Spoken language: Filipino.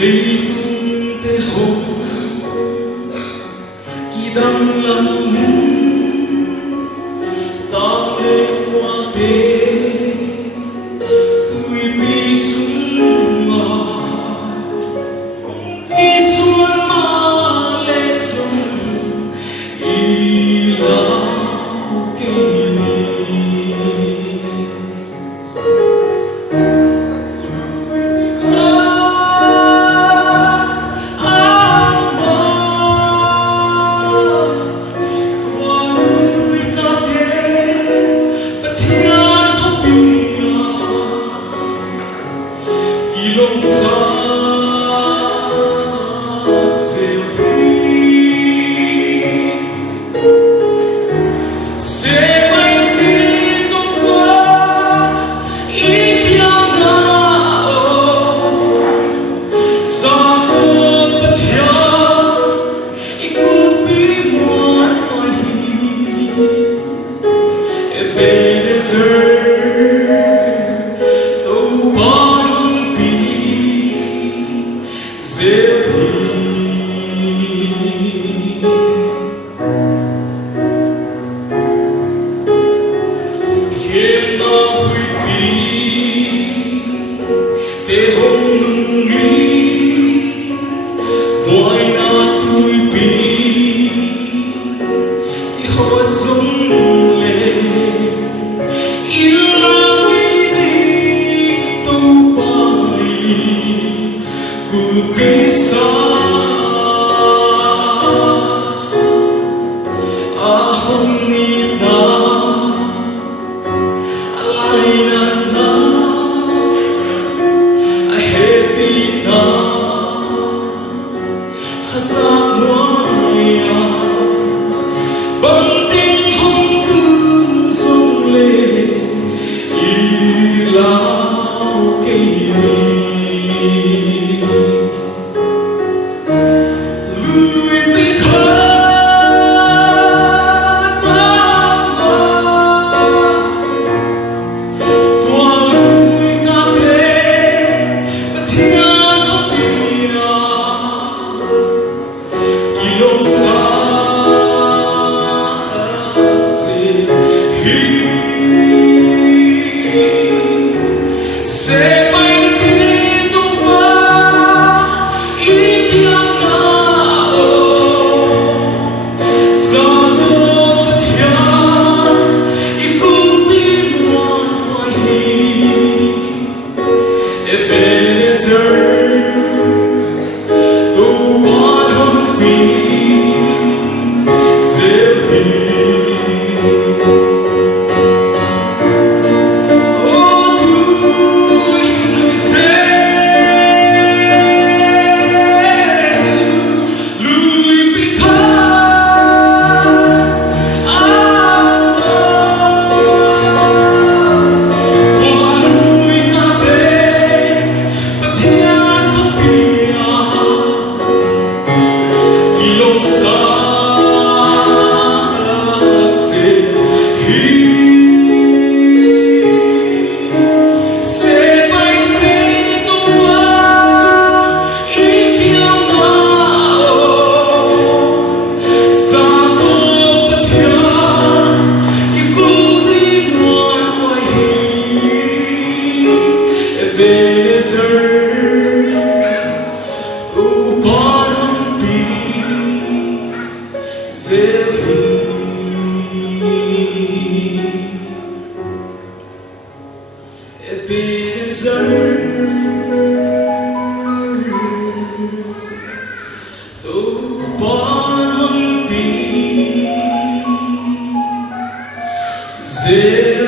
Lấy tung tê hồng kỳ đăng lặng nín tang lê hoa tê tui pi sung đi xuân ma lê sung y lao kê Long xa dễ sẽ bay đi tung qua ý kia ngao xa cô bất thiang ý cô bí muôn hoa hi Ebenezer tâu ba Hiểm na huy pi te hồng nung nghi boy na tui pi ti hot sung le illa ki ni tu pai ku pi sa ahom ni na khazan noya bang ting hong tun song le ilao ke ni lui pi kha ta tua lui ta te pathian khop dia Long xa dễ sẽ bay đi tung qua ý kia ngao xa cô bất thiang ý cô bí muôn hoa hi Ebenezer tâu ba thâm tí Ebenezer tâu ba thâm tí dễ Ebenezer tâu ba thâm tí dễ